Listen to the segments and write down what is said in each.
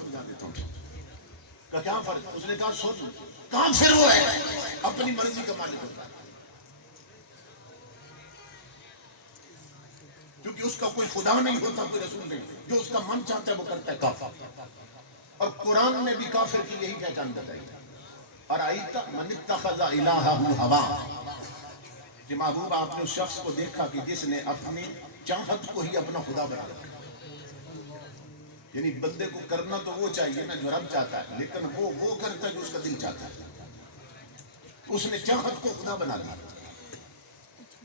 سمجھا دیتا ہوں. کہا کیا فرق؟ اس نے کہا سن، کافر وہ ہے اپنی مرضی کا مالک ہوتا ہے، کیونکہ اس کا کوئی خدا نہیں ہوتا، کوئی رسول نہیں، جو اس کا من چاہتا ہے وہ کرتا ہے کافر. اور قرآن نے بھی کافر کی یہی پہچان بتائی. اور آئیتا من اتخذ الہہ ہوا، کہ محبوب آپ نے اس شخص کو دیکھا کہ جس نے اپنی چاہت کو ہی اپنا خدا بنا رکھا. یعنی بندے کو کرنا تو وہ چاہیے نا جو رب چاہتا ہے، لیکن وہ کرتا ہے جو اس کا دل چاہتا ہے. اس نے چاہت کو خدا بنا دیا.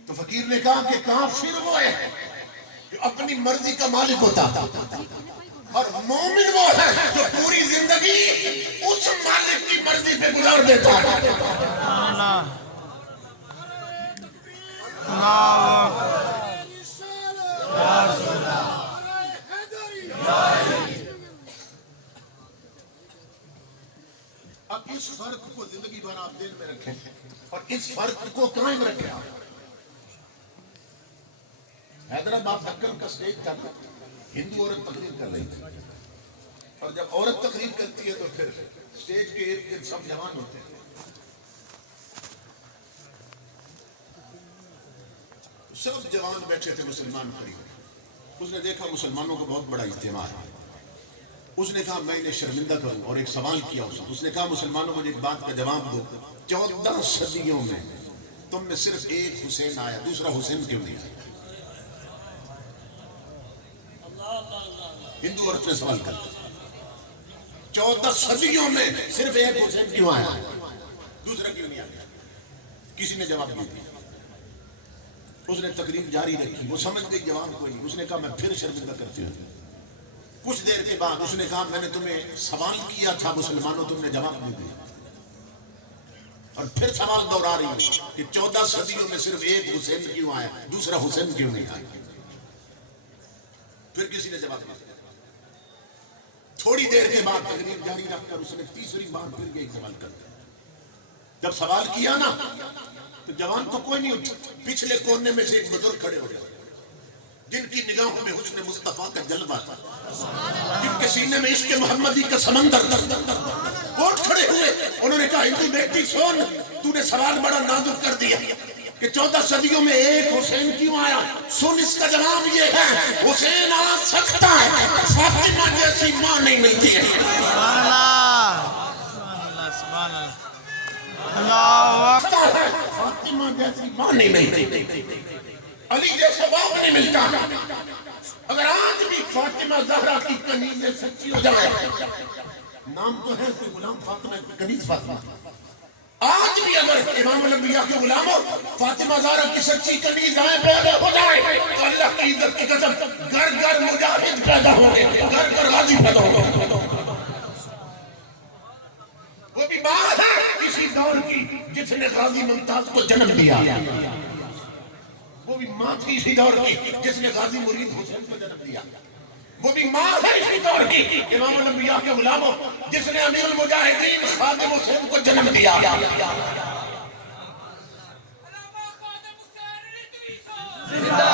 تو فقیر نے کہا کہ کافر وہ ہے جو اپنی مرضی کا مالک ہوتا، اور مومن وہ ہے جو پوری زندگی اس مالک کی مرضی پہ گزار دیتا ہے. اب اس فرق کو زندگی بھر آپ دل میں رکھیں اور اس فرق کو قائم رکھیں. حیدرآباد دکن کا سٹیج تھا، ہندو عورت تقریر کر رہی تھی، اور جب عورت تقریر کرتی ہے تو پھر سٹیج کے ارد گرد سب جوان ہوتے ہیں. سب جوان بیٹھے تھے مسلمان قریب. اس نے دیکھا مسلمانوں کو بہت بڑا اجتماع ہے. اس نے کہا میں انہیں شرمندہ کروں، اور ایک سوال کیا اس نے کہا مسلمانوں مجھے ایک بات کا جواب دو، 14 صدیوں میں تم میں صرف ایک حسین آیا، دوسرا حسین کیوں نہیں آیا؟ ہندو عورت نے سوال کر 14 صدیوں میں صرف ایک حسین کیوں آیا، دوسرا کیوں نہیں آیا؟ کسی نے جواب نہیں دیا. اس نے تقریر جاری رکھی. وہ سمجھ گئی جواب کوئی نہیں. اس نے کہا میں پھر شرمندہ کرتی ہوں. کچھ دیر کے بعد اس نے کہا میں نے تمہیں سوال کیا تھا مسلمانوں، تم نے جواب نہیں دیا. اور پھر سوال دوہرا رہی ہے کہ 14 صدیوں میں صرف ایک حسین کیوں آیا، دوسرا حسین کیوں نہیں آیا؟ پھر کسی نے جواب نہیں دیا. تھوڑی دیر کے بعد تقریر جاری رکھ کر اس نے تیسری بار پھر ایک سوال کر دیا. جب سوال کیا نا تو جوان تو کوئی نہیں اٹھا. پچھلے کونے میں سے ایک بزرگ کھڑے ہو گئے جن کی نگاہوں میں حسن مصطفیٰ کا جلوہ تھا، جن کے سینے میں عشق محمدی کا سمندر تھا. وہ کھڑے ہوئے. انہوں نے کہا ہندو بیٹی سن، تو نے سوال بڑا نازک کر دیا کہ 14 صدیوں میں ایک حسین کیوں آیا. سن اس کا جواب یہ ہے حسین آ سکتا ہے، فاطمہ جیسی ماں نہیں ملتی ہے. سبحان اللہ، سبحان اللہ، فاطمہ جیسی ماں نہیں ملتی، علی جیسا باپ نہیں ملتا. اگر آج بھی فاطمہ زہرا کی کنیزیں سچی ہو جائے، نام تو ہے کوئی غلام فاطمہ کنیز فاطمہ، آج بھی اگر امام الانبیاء کے غلاموں فاطمہ زہرا کی سچی کنیز آئے پیدا ہو جائے تو اللہ کی عزت کی قسم گھر گھر مجاہد پیدا ہوں گے، گھر گھر غازی پیدا ہوں گے. وہ بھی ماں ہے اسی دور کی جس نے غازی ممتاز کو جنم دیا. وہ بھی ماں تھی اسی دور کی جس نے غازی مرید حسین کو جنم دیا. وہ بھی ماں ہے اسی دور کی امام الانبیاء کے غلاموں جس نے امیر المجاہدین خادم حسین کو جنم دیا. زندہ